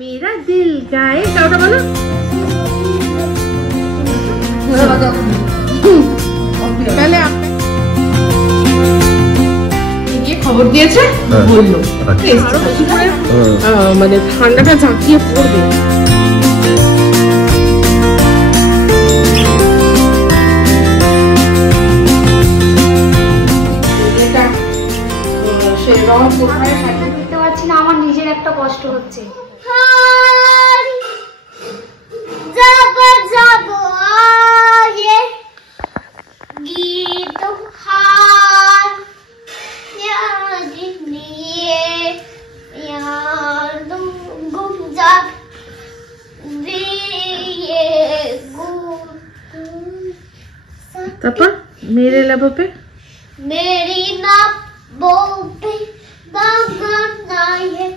मेरा दिल गाए गाओটা বলো पहले आप ये খবর দিয়েছে বললো আরো বেশি করে মানে ঠান্ডাটা ঝাঁকিয়ে পড়বে এটা সে রং কোথায় দেখতে পাচ্ছি না আমার নিজের একটা কষ্ট হচ্ছে तापा मेरे लबों पे मेरी नाभों पे दागना है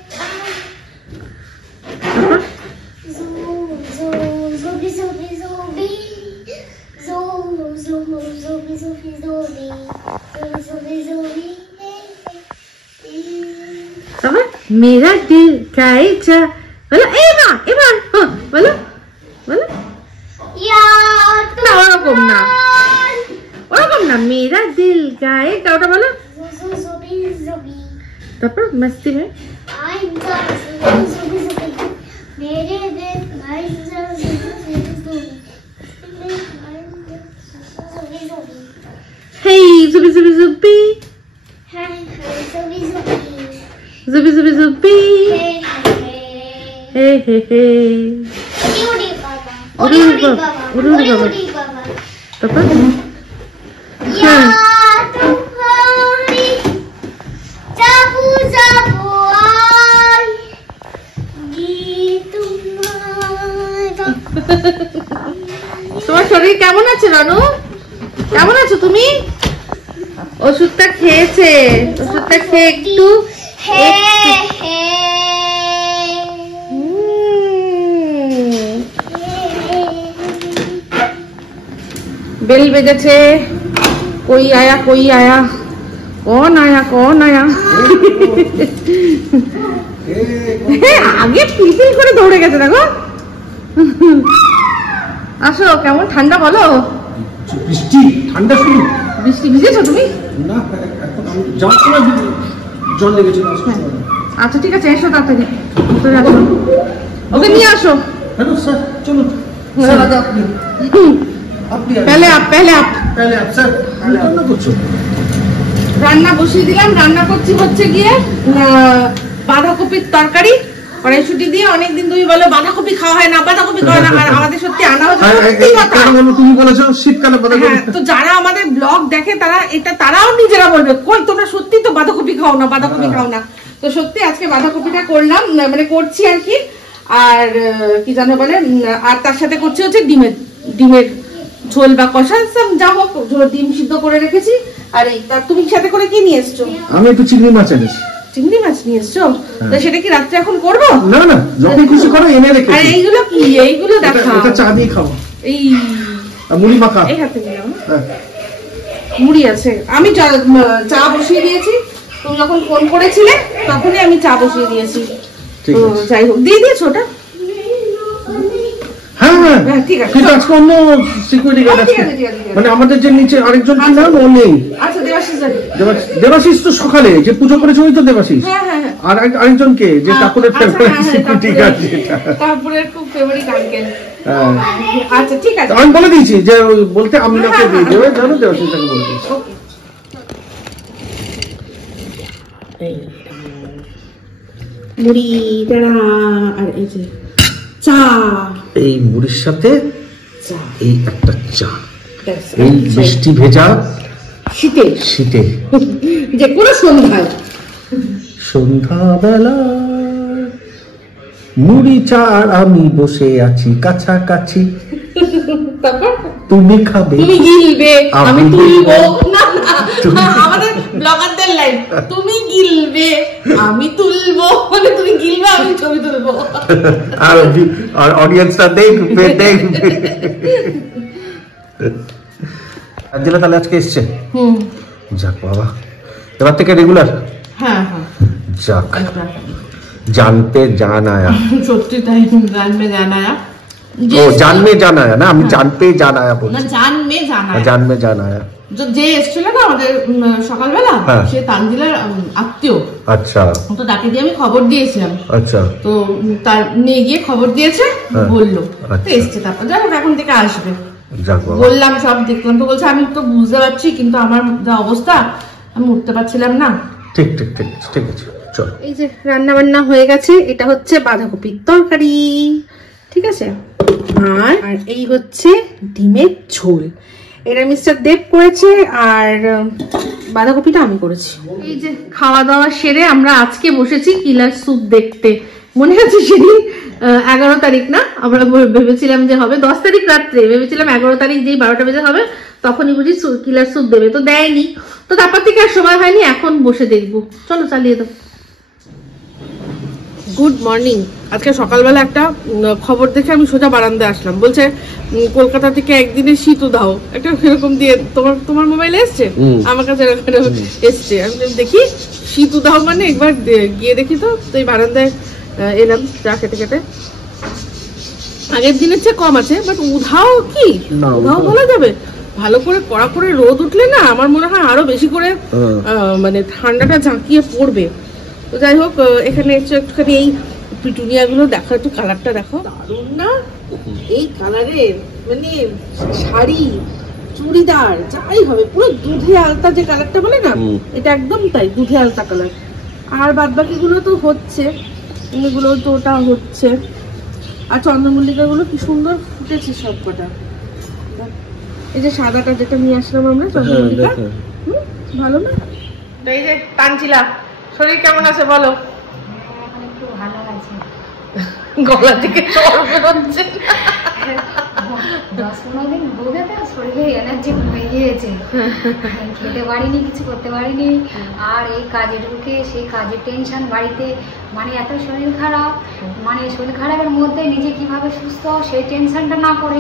ज़ोबी ज़ोबी ज़ोबी ज़ोबी ज़ोबी ज़ोबी तापा मेरा दिल गाए जा बोलो एवान बोलो बोलो ना ओरকম না मेरा दिल गाए गाओটা বলো তারপর मस्ती में मेरे दिल गाए हे जुबी जुबी जुबी जुबी जुबी जुबी हे हे हे उड़ी बाबा तारপর তোমার শরীর কেমন আছে রানু কেমন আছো তুমি ওষুধটা খেয়েছে ওষুধটা খেয়ে একটু बेल बजेছে कोई आया कौन आया आगे पिछल করে দৌড়ে গেছে দেখো আসো কেমন ঠান্ডা বলো বৃষ্টি ঠান্ডা শুরু বৃষ্টি ভিজেছো তুমি না যাওয়ার সময় জল লেগেছিল আচ্ছা ঠিক আছে এসো তাড়াতাড়ি ভিতরে আসো ওকে নিয়ে আসো হ্যালো স্যার চলুন पहले आप স্যার রান্না করছো রান্না বসিয়ে দিলাম রান্না করছি হচ্ছে গিয়ে বাঁধাকপির তরকারি কড়াইশুঁটি দিয়ে অনেকদিন তুমি বলো বাঁধাকপি খাওয়া হয় না আর আমাদের সত্যি আনা হচ্ছে তুমি বলেছো শীতকালে বাঁধাকপি তো যারা আমাদের ব্লগ দেখে তারাও নিজেরা বলবে কই তোমরা সত্যি তো বাঁধাকপি খাও না তো সত্যি আজকে বাঁধাকপিটা করলাম মানে করছি আর কি আর কি জানো বলে আর তার সাথে করছি হচ্ছে ডিমের ঝোল বা কষা যা হোক ডিম সিদ্ধ করে রেখেছি আর এই তুমি সাথে করে কি নিয়ে এসছো আমি একটু চিংড়ি মাছ এনেছি চিংড়ি মাছ নিয়ে এসছো তো সেটা কি রাত্রে এখন করবো না যখন খুশি করো এনে রেখেছি আর এইগুলো কি এইগুলো দেখো এটা চা দিয়ে খাও এই মুড়ি মাখা এই হাতে নিলাম মুড়ি আছে আমি চা বসিয়ে দিয়েছি তুমি যখন ফোন করেছিলে তখনই আমি চা বসিয়ে দিয়েছি তো যাই হোক দিয়ে দিয়েছো ওটা হ্যাঁ ঠিক আছে কিন্তু আজকে অন্য সিকিউরিটি গার্ড আছে মানে আমাদের যে নিচে আরেকজন কি নাম ও নেই আচ্ছা দেবাশিস তো সকালে যে পূজা করেছে ওই তো দেবাশিস আর আরেকজন কে যে ঠাকুরের ফেভারিট সিকিউরিটি গার্ড যেটা ঠাকুরের খুব ফেভারিট আঙ্কেল আচ্ছা ঠিক আছে আমি বলে দিয়েছি যে বলতে আমি নাকে দিয়ে দেবে জানো দেবাশিসকে বলে দিয়েছি মুড়ি দাঁড়া আর এই যে চা এই মুড়ির সাথে এই একটা চা এই বৃষ্টি ভেজা শীতে যে কোনো সন্ধ্যাবেলা মুড়ি চার আমি বসে আছি কাছাকাছি তুমি খাবে তুমি গিলবে আমি তুলবো না আমাদের ব্লগারদের লাইন তুমি গিলবে আমি তুলবো মানে তুমি গিলবে আমি ছবি তুলবো আর অডিয়েন্সটা দেখবে আঞ্জেলা তাহলে আজকে এসছে যাক বাবা এবার থেকে রেগুলার হ্যাঁ যাক জানতে জান আয়া। সত্যি তাই, জানবে জানায়া। ও জানমে জান আয়া না, আমি জানতে জান আয়া বলছি। না, জানমে জানায়া। জানমে জান আয়া। যে এসেছিল না আমাদের সকালবেলা, সে তানজিলার আত্মীয়। আচ্ছা। তো তাকে দিয়ে আমি খবর দিয়েছিলাম। আচ্ছা। তো তার নিয়ে গিয়ে খবর দিয়েছে, বললো তো এসছে। তারপর যাই হোক, এখন থেকে আসবে বললাম, সব দেখলাম। তো বলছে আমি তো বুঝতে পারছি, কিন্তু আমার যা অবস্থা আমি উঠতে পারছিলাম না। ঠিক ঠিক ঠিক ঠিক আছে, চল। এই যে রান্না বান্না হয়ে গেছে। এটা হচ্ছে বাঁধাকপির তরকারি, ঠিক আছে। আর এই হচ্ছে ডিমের ঝোল। এটা মিস্টার দেব করেছে, আর বাঁধাকপিটা আমি করেছি। এই যে খাওয়া দাওয়া সেরে আমরা আজকে বসেছি কিলার স্যুপ দেখতে। মনে আছে সেদিন 11 তারিখ না, আমরা ভেবেছিলাম যে হবে 10 তারিখ রাত্রে, ভেবেছিলাম 11 তারিখ যেই 12টা বেজে হবে তখনই বুঝি কিলার স্যুপ দেবে, তো দেয়নি। তো তারপর থেকে আর সময় হয়নি, এখন বসে দেখবো। চলো চালিয়ে দাও। Good morning. আজকে সকালবেলা একটা খবর দেখে আমি সোজা বারান্দায় আসলাম। বলছে কলকাতা থেকে একদিনে শীত দাও, একটা এরকম দিয়ে। তোমার মোবাইলে এসছে, আমার কাছে এসছে। আমি দেখি শীত দাও মানে, একবার গিয়ে দেখি। তো এই বারান্দায় এলাম চা খেতে খেতে। আগের দিনের চেয়ে কম আছে, বাট উধাও কি উধাও বলা যাবে। ভালো করে কড়া করে রোদ উঠলে না, আমার মনে হয় আরো বেশি করে মানে ঠান্ডাটা ঝাঁকিয়ে পড়বে। তো যাই হোক, এখানে একটুখানি এই পিটুনিয়া গুলো দেখো, একটু কালারটা দেখো, দারুণ না? এই কালারের মানে শাড়ি, চুড়িদার, যাই হবে পুরো দুধে আলতা যে কালারটা বলে না, এটা একদম তাই, দুধে আলতা কালার। আর বাদ বাকি গুলো তো হচ্ছে, এগুলো তো ওটা হচ্ছে। আর চন্দ্রমল্লিকা গুলো কি সুন্দর ফুটেছে সব কটা। এই যে সাদাটা যেটা নিয়ে আসলাম আমরা, চন্দ্রমল্লিকা, ভালো না? এই যে তানজিলা, শরীর কেমন আছে বলো? একটু ভালো আছে, গলা থেকে জল বেরোচ্ছে। 10-15 দিন ভোগে তো শরীরে এনার্জি কমে গিয়েছে, খেতে পারিনি, কিছু করতে পারিনি। আর এই কাজে ঢুকে সেই কাজের টেনশন বাড়িতে, মানে এত শরীর খারাপ, মানে শরীর খারাপের মধ্যে নিজে কিভাবে সুস্থ সেই টেনশনটা না করে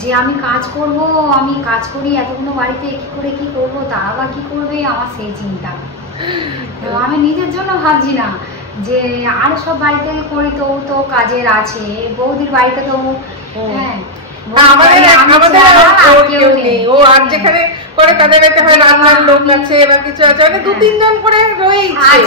যে আমি কাজ করব, আমি কাজ করি এতগুলো বাড়িতে, কি করে কি করব, তারা বা কি করবে, আমার সেই চিন্তা। তো আমি নিজের জন্য ভাবছি না যে আর সব বাড়িতে করি, তো কাজের আছে, বৌদির বাড়িতে তো হ্যাঁ যেখানে করে তাদের রান্নার লোক আছে বা কিছু আছে, মানে 2-3 জন করে রয়েছে।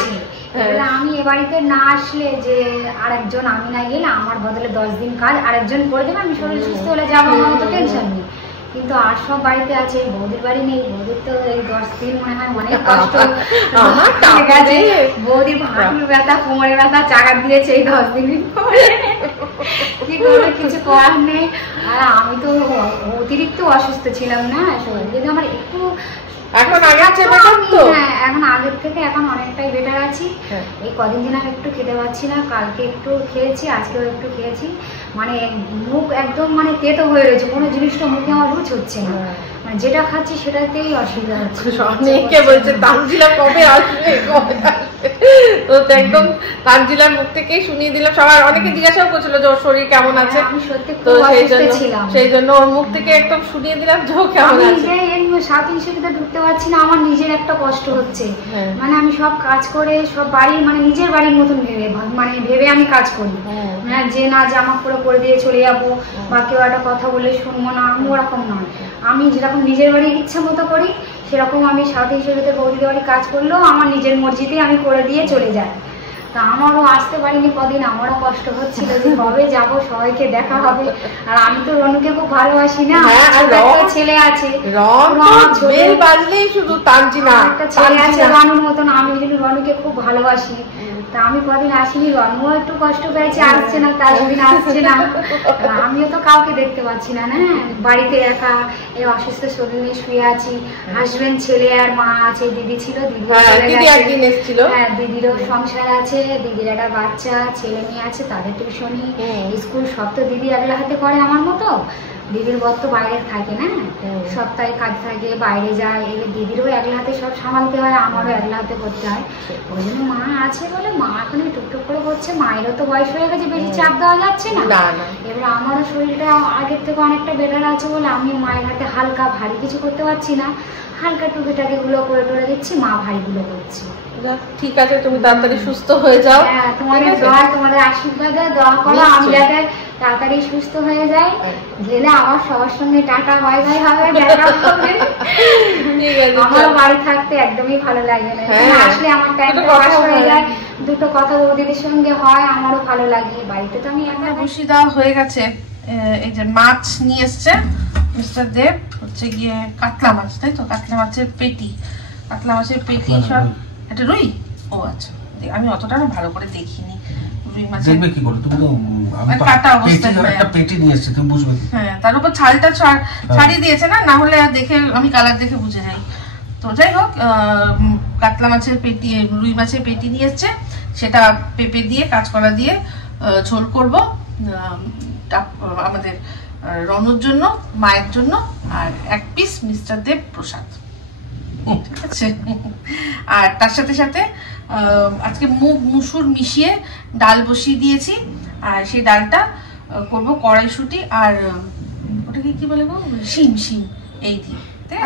আমি এ বাড়িতে না আসলে যে আরেকজন, আমি না গেলে আমার বদলে 10 দিন কাজ আরেকজন করে দেবে, আমি শরীর সুস্থ হলে যাবো, আমার তো টেনশন নেই। কিন্তু আর সব বাড়িতে আছে, বৌদির বাড়ি নেই। বৌদির তো এই 10 দিন মনে হয় অনেক কষ্ট। বৌদির হাঁটুর ব্যথা, কোমরের ব্যথা, চাকা দিয়েছে এই 10 দিন কি করবে, কিছু করার নেই। আর আমি তো অতিরিক্ত অসুস্থ ছিলাম না, যদি আমার একটু এখন আগের থেকে এখন অনেকটাই বেটার আছি। এই কদিন দিন আমি একটু খেতে পারছি না, কালকে একটু খেয়েছি, আজকেও একটু খেয়েছি। মানে মুখ একদম মানে তেতো হয়ে রয়েছে, কোনো জিনিসটা মুখে আমার রুচ হচ্ছে না, মানে যেটা খাচ্ছি সেটাতেই অসুবিধা হচ্ছে। অনেকে বলছে তানজিলা কবে আসবে, কবে আসবে। তো একদম তানজিলার মুখ থেকেই শুনিয়ে দিলাম। সবার অনেকে জিজ্ঞাসাও করছিল যে ওর শরীর কেমন আছে, আমি সত্যি খুব অসুস্থ ছিলাম, সেই জন্য ওর মুখ থেকে একদম শুনিয়ে দিলাম যে ও কেমন আছে। সাত ইঞ্চিতে ঢুকতে পারছি না, আমার নিজের একটা কষ্ট হচ্ছে। মানে আমি সব কাজ করে সব বাড়ি, মানে নিজের বাড়ির মতন ভেবে আমি কাজ করি, যে না জামা করে দিয়ে চলে যাবো বা কেউ একটা কথা বলে শুনবো না, আমি ওরকম নয়। আমি যেরকম নিজের বাড়ির ইচ্ছা মতো করি, সেরকম আমি সাথে হিসেবে বৌদিদের বাড়ি কাজ করলেও আমার নিজের মর্জিতেই আমি করে দিয়ে চলে যাই। তা আমারও আসতে পারিনি কদিন, আমারও কষ্ট হচ্ছিল যে কবে যাবো, সবাইকে দেখা হবে। আর আমি তো রনুকে খুব ভালোবাসি না, একটা ছেলে আছে, একটা ছেলে আছে রনুর মতন, আমি রনুকে খুব ভালোবাসি। তা আমি কদিন আসিনি, রনুও একটু কষ্ট পেয়েছে, আসছে না, তাজবিন আসছে না, আমিও তো কাউকে দেখতে পাচ্ছি না, না বাড়িতে একা এই অসুস্থ শরীর নিয়ে শুয়ে আছি। হাজবেন্ড, ছেলে আর মা আছে, দিদি ছিল, দিদি হ্যাঁ, দিদিরও সংসার আছে, দিদির একটা বাচ্চা, ছেলে মেয়ে আছে, তাদের টিউশনি, স্কুল, সব তো দিদি একলা হাতে করে আমার মতো। দিদির বর তো বাইরে থাকে না, সপ্তাহে কাজ থাকে, বাইরে যায়, এবার দিদিরও একলা হাতে সব সামালতে হয়, আমারও একলা হাতে করতে হয়। ওই জন্য মা আছে বলে মা এখন টুকটুক করে করছে। মায়েরও তো বয়স হয়ে গেছে, বেশি চাপ দেওয়া যাচ্ছে না। এবারে এবার আমারও শরীরটা আগের থেকে অনেকটা বেটার আছে বলে আমি মায়ের হাতে হালকা ভারী কিছু করতে পারছি না, হালকা টুকিটাকি গুলো করে টরে দিচ্ছি, মা ভারীগুলো করছি। ঠিক আছে, তুমি তাড়াতাড়ি সুস্থ হয়ে যাও। হ্যাঁ, তোমাদের দোয়া, তোমাদের আশীর্বাদে দোয়া করো আমি যাতে তাড়াতাড়ি সুস্থ হয়ে যাই, গেলে আমার সবার সঙ্গে টাটা বাই বাই হবে, দেখা হবে। আমার বাড়ি থাকতে একদমই ভালো লাগে না, আসলে আমার টাইমটা পাস হয়ে যায়, দুটো কথা বৌদিদের সঙ্গে হয়, আমারও ভালো লাগে। বাড়িতে তো আমি একা বসিয়ে দেওয়া হয়ে গেছে। এই যে মাছ নিয়ে এসছে মিস্টার দেব, হচ্ছে গিয়ে কাতলা মাছ, তাই তো? কাতলা মাছের পেটি, কাতলা মাছের পেটি সব। এটা রুই? ও আচ্ছা, আমি অতটা না ভালো করে দেখিনি। রুই মাছ দেখবে কি করে তুমি? তো কাটা অবস্থায় একটা পেটি নিয়ে এসেছে, তুমি বুঝবে। হ্যাঁ, তার উপর ছালটা ছাড়িয়ে দিয়েছে না, না হলে দেখে আমি কালার দেখে বুঝে যাই। তো যাই হোক, কাতলা মাছের পেটি, রুই মাছের পেটি নিয়ে এসছে, সেটা পেঁপে দিয়ে কাঁচকলা দিয়ে ঝোল করব আমাদের রনুর জন্য, মায়ের জন্য, আর এক পিস মিস্টার দেব প্রসাদ। ঠিক আছে, আর তার সাথে সাথে আজকে মুগ মুসুর মিশিয়ে ডাল বসিয়ে দিয়েছি, আর সেই ডালটা করব কড়াইশুঁটি আর ওটাকে কি বলে গো, শিম এই দিয়ে।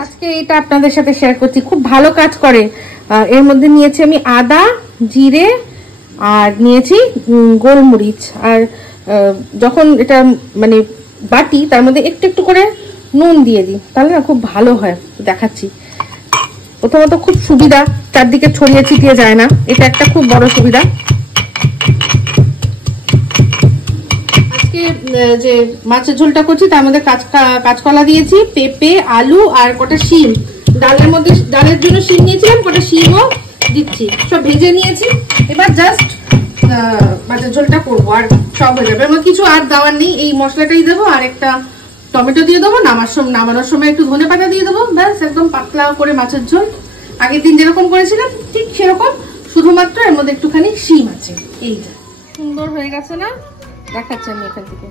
আজকে এটা আপনাদের সাথে শেয়ার করছি, খুব ভালো কাজ করে। এর মধ্যে নিয়েছি আমি আদা, জিরে, আর নিয়েছি গোলমরিচ, আর যখন এটা মানে বাটি তার মধ্যে একটু একটু করে নুন দিয়ে দিই, তাহলে না খুব ভালো হয়। দেখাচ্ছি। প্রথমত খুব সুবিধা, চারদিকে ছড়িয়ে ছিটিয়ে যায় না, এটা একটা খুব বড় সুবিধা। আজকে যে মাছের ঝোলটা করছি তার মধ্যে কাঁচকলা দিয়েছি, পেঁপে, আলু আর কটা শিম, ডালের মধ্যে ডালের জন্য শিম নিয়েছিলাম, কটা শিমও দিচ্ছি, সব ভেজে নিয়েছি। এবার জাস্ট মাছের ঝোলটা করবো, আর সব হয়ে যাবে। আমার কিছু আর দেওয়ার নেই, এই মশলাটাই দেবো, আর একটা টমেটো দিয়ে দেবো, নামানোর সময় একটু ধনেপাতা দিয়ে দেবো, ব্যাস একদম পাতলা করে মাছের ঝোল। আগের দিন যেরকম করেছিলাম ঠিক সেরকম, শুধুমাত্র এর মধ্যে একটুখানি শিম আছে। এইটা সুন্দর হয়ে গেছে না? দেখাচ্ছি আমি এখান থেকে,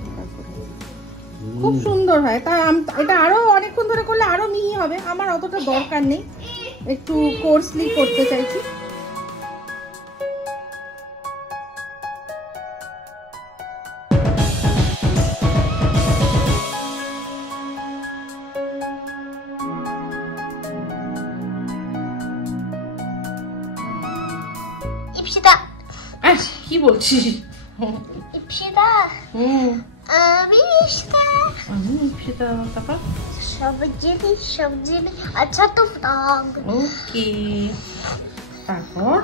খুব সুন্দর হয়। তা এটা আরো অনেকক্ষণ ধরে করলে আরো মিহি হবে, আমার অতটা দরকার নেই, একটু কোর্সলি করতে চাইছি। কি বলছিস? তারপর সবজি আচ্ছা তো ওকে, তারপর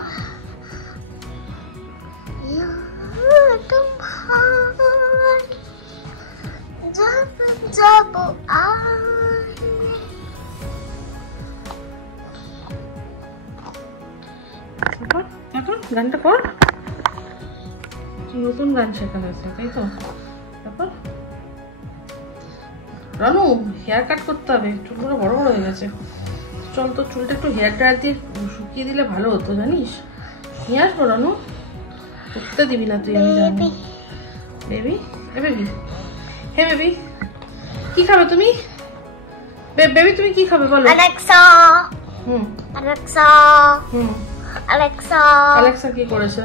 যাবো গানটা কর, নতুন গান শেখানো আছে তাই তো? তারপর রানু, হেয়ার কাট করতে হবে, চুলগুলো বড় বড় হয়ে গেছে। চল তো চুলটা একটু হেয়ার ড্রায়ার দিয়ে শুকিয়ে দিলে ভালো হতো, জানিস? নিয়ে আসবো রানু, করতে দিবি না তুই, আমি জানি। বেবি, বেবি, হে বেবি, কি খাবে তুমি? বেবি তুমি কি খাবে বলো? Alexa, Alexa, Alexa. অ্যালেক্সা কি করেছে?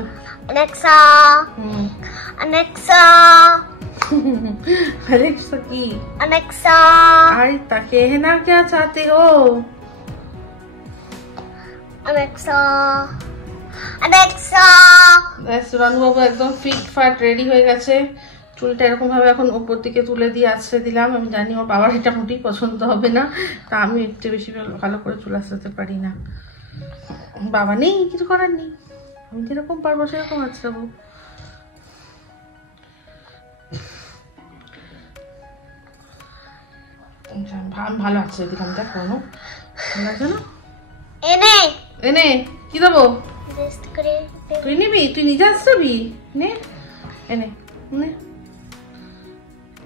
অ্যালেক্সা, অ্যালেক্সা, अलेक्सा की अलेक्सा अरे कहना क्या चाहते हो? Alexa Alexa. রানু বাবু একদম ফিট ফাট রেডি হয়ে গেছে। চুলটা এরকম ভাবে এখন উপর দিকে তুলে দিয়ে আছড়ে দিলাম। আমি জানি ওর বাবার এটা মোটেই পছন্দ হবে না, তা আমি একটু বেশি ভালো করে চুল আছড়াতে পারি না। বাবা নেই, কিছু করার নেই, আমি যেরকম পারবো সেরকম আছড়াবো। ভালো আছে দিলাম, দেখ ভালো লাগছে না? এনে এনে কি দেবো? টেস্ট করে তুই নিবি? তুই নিজে আসবি? নে এনে নে।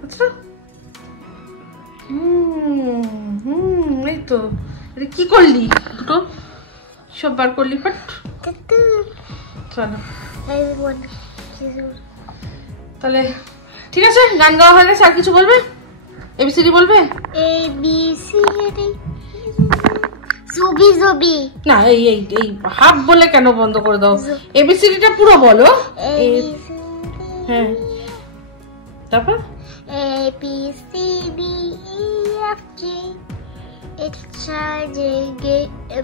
আচ্ছা এই তো। কি করলি? দুটো সব বার করলি? ফট চলো তাহলে ঠিক আছে। গান গাওয়া হয়ে গেছে, আর কিছু বলবে? এবিসিডি বলবে? এবিসিডি জুবি জুবি না, এই এই এই হাফ বলে কেন বন্ধ করে দাও? এবিসিডিটা পুরো বলো। হ্যাঁ তারপর A B C D E F G H I J K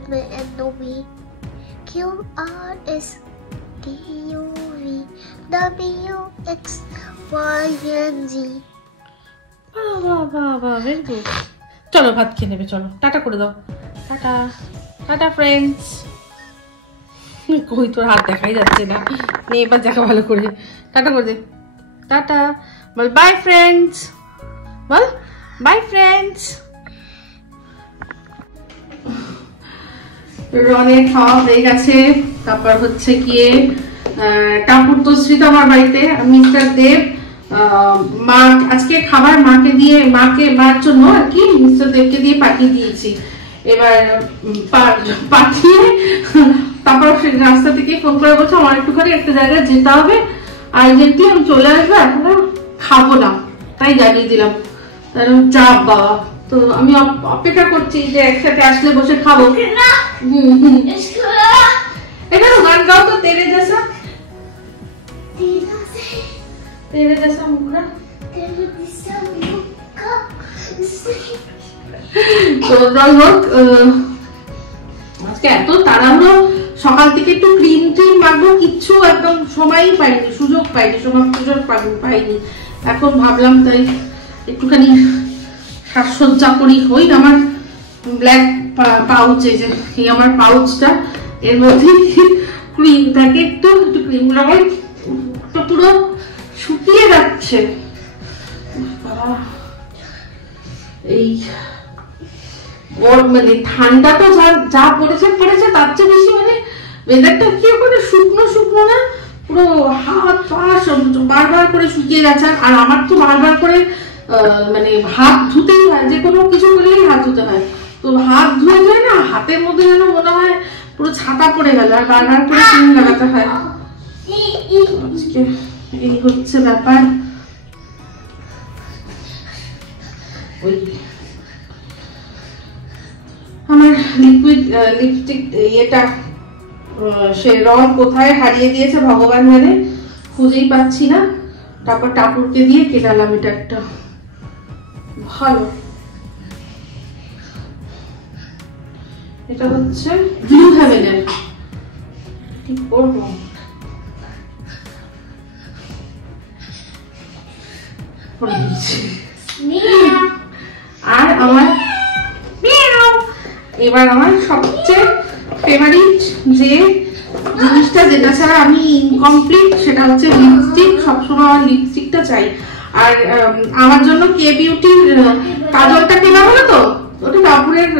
L M N O P Q R S T U V W X Y and Z. বাহ ভেরি গুড। চলো ভাত খেয়ে নেবে, চলো টাটা করে দাও। Tata tata friends. কই তোর হাত দেখাই যাচ্ছে না, নে এবার দেখা ভালো করে, টাটা করে দে। Tata ball, by friends ball, by friends. রনের খাওয়া হয়ে গেছে, তারপর হচ্ছে গিয়ে টাপুর তশ্রিত আমার বাড়িতে, মিস্টার দেব মা আজকে খাবার মাকে দিয়ে, মার জন্য আর কি মিস্টার দেবকে দিয়ে পাঠিয়ে দিয়েছি। এবার পাঠিয়ে তারপর রাস্তা থেকে ফোন করে বলছে আমার একটুখানি একটা জায়গায় যেতে হবে আর্জেন্টলি, আমি চলে আসবো, এখন খাবো না, তাই জানিয়ে দিলাম। যা বাবা, তো আমি অপেক্ষা করছি যে একসাথে আসলে বসে খাবো। এটা তো গান গাও তো, তেরে জেসা মুখরা। তো যাই হোক, আজকে এত তাড়াহুড়ো, সকাল থেকে একটু ক্রিম মাখবো, কিচ্ছু একদম সময়ই পাইনি, সুযোগ পাইনি। এখন ভাবলাম তাই একটুখানি সাজসজ্জা করি। ওই আমার ব্ল্যাক পাউচ, এই আমার পাউচটা, এর মধ্যে ক্রিম থাকে, একটু ক্রিম লাগাই, তো পুরো শুকিয়ে যাচ্ছে। এই মানে ঠান্ডা তো যা পড়েছে তার চেয়ে বেশি, মানে ওয়েদারটা কি করে শুকনো না, পুরো হাত পা বারবার করে শুকিয়ে যাচ্ছে। আর আমার তো বারবার করে মানে হাত ধুতেই হয়, যে কোনো কিছু করলেই হাত ধুতে হয়। তো হাত ধুয়ে না হাতের মধ্যে যেন মনে হয় পুরো ছাতা পড়ে গেল, আর বারবার করে ক্রিম লাগাতে হয়। আজকে এই হচ্ছে ব্যাপার। ওই আমার লিপস্টিক এটা সে রং কোথায় হারিয়ে দিয়েছে ভগবান জানে, খুঁজেই পাচ্ছি না। তারপর টাপুরকে দিয়ে কেনালাম এটা একটা ভালো, এটা হচ্ছে ব্লু হেভেনের। কি করবো, আর আমার এবার আমার সবচেয়ে ফেভারিট যে জিনিসটা, যেটা ছাড়া আমি ইনকমপ্লিট, সেটা হচ্ছে লিপস্টিক। সবসময় আমার লিপস্টিকটা চাই। আর আমার জন্য কে বিউটির কাজলটা কেনা হলো, তো ওটা কাপুরের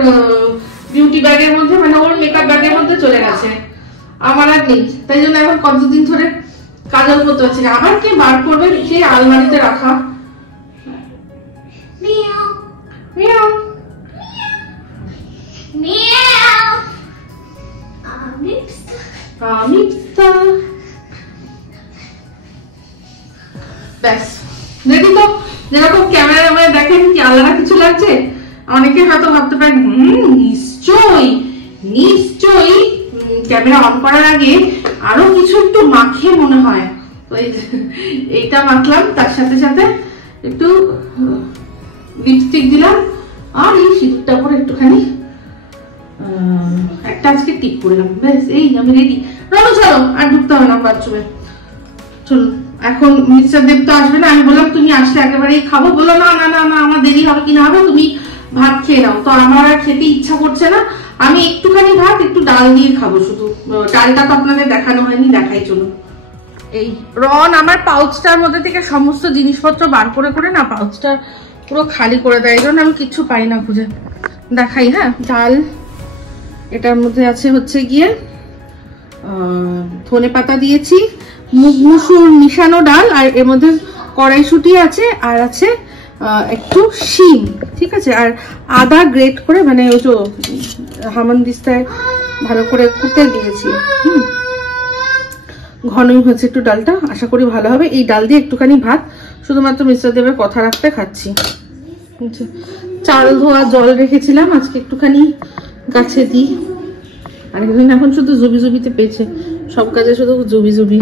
বিউটি ব্যাগের মধ্যে, মানে ওর মেকআপ ব্যাগের মধ্যে চলে গেছে, আমার আর নেই। তাই জন্য এখন কতদিন ধরে কাজল করতে পারছি না। আবার কে বার করবে, সেই আলমারিতে রাখা। ব্যাস রেডি তো। যেরকম ক্যামেরায় আমায় দেখেন কি আলাদা কিছু লাগছে, অনেকে হয়তো ভাবতে পারেন নিশ্চয়ই ক্যামেরা অন করার আগে আরো কিছু একটু মাখে মনে হয়। এইটা মাখলাম, তার সাথে সাথে একটু লিপস্টিক দিলাম, আর এই সিঁদুরটা পরে একটুখানি একটা আজকে টিপ করলাম। ব্যাস এই আমি রেডি। চলো আর ঢুকতে হবে না বাথরুমে, চলুন। এখন মিস্টার দেব তো আসবে না, আমি বললাম তুমি আসলে একেবারেই খাবো। বললো না আমার দেরি হবে, কিনা হবে, তুমি ভাত খেয়ে নাও। তো আমার আর খেতে ইচ্ছা করছে না, আমি একটুখানি ভাত একটু ডাল দিয়ে খাবো। শুধু ডালটা তো আপনাদের দেখানো হয়নি, দেখাই চলুন। এই রন আমার পাউচটার মধ্যে থেকে সমস্ত জিনিসপত্র বার করে না পাউচটা পুরো খালি করে দেয়, এই জন্য আমি কিচ্ছু পাই না খুঁজে। দেখাই, হ্যাঁ, ডাল এটার মধ্যে আছে হচ্ছে গিয়ে ধনে পাতা দিয়েছি, মুগ মুসুর মিশানো ডাল, আর এর মধ্যে কড়াইশুঁটি আছে, আর আছে একটু শিম, ঠিক আছে, আর আদা গ্রেট করে, মানে ওই যে হামানদিস্তায় ভালো করে কুটে দিয়েছি। ঘনই হয়েছে একটু ডালটা, আশা করি ভালো হবে। এই ডাল দিয়ে একটুখানি ভাত শুধুমাত্র মিস্টার দেবের কথা রাখতে খাচ্ছি। চাল ধোয়া জল রেখেছিলাম, আজকে একটুখানি গাছে দিই। আর এখন শুধু জুবিতে পেয়েছে, সব কাজে শুধু জুবি।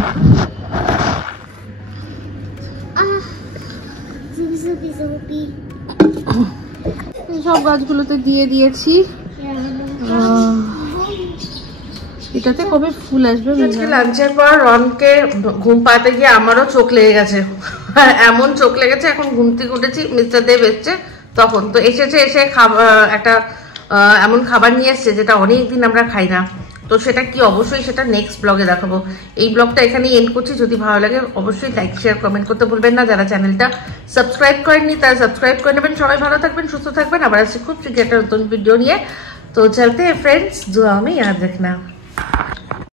সব গাছগুলোতে দিয়ে দিয়েছি। এটাতে কবে ফুল আসবে? আজকে লাঞ্চের পর রনকে ঘুম পাতে গিয়ে আমারও চোখ লেগে গেছে, এমন চোখ লেগেছে। এখন ঘুম থেকে উঠেছি, মিস্টার দেব এসছে তখন, তো এসেছে, এসে একটা এমন খাবার নিয়ে এসছে যেটা অনেকদিন আমরা খাই না। তো সেটা কি অবশ্যই সেটা নেক্সট ব্লগে দেখাবো। এই ব্লগটা এখানেই এন্ড করছি। যদি ভালো লাগে অবশ্যই লাইক শেয়ার কমেন্ট করতে ভুলবেন না। যারা চ্যানেলটা সাবস্ক্রাইব করেননি তারা সাবস্ক্রাইব করে নেবেন। সবাই ভালো থাকবেন, সুস্থ থাকবেন। আবার আসছি খুব শীঘ্রই একটা নতুন ভিডিও নিয়ে। তো চলতে ফ্রেন্ডস, দুয়া में याद रखना।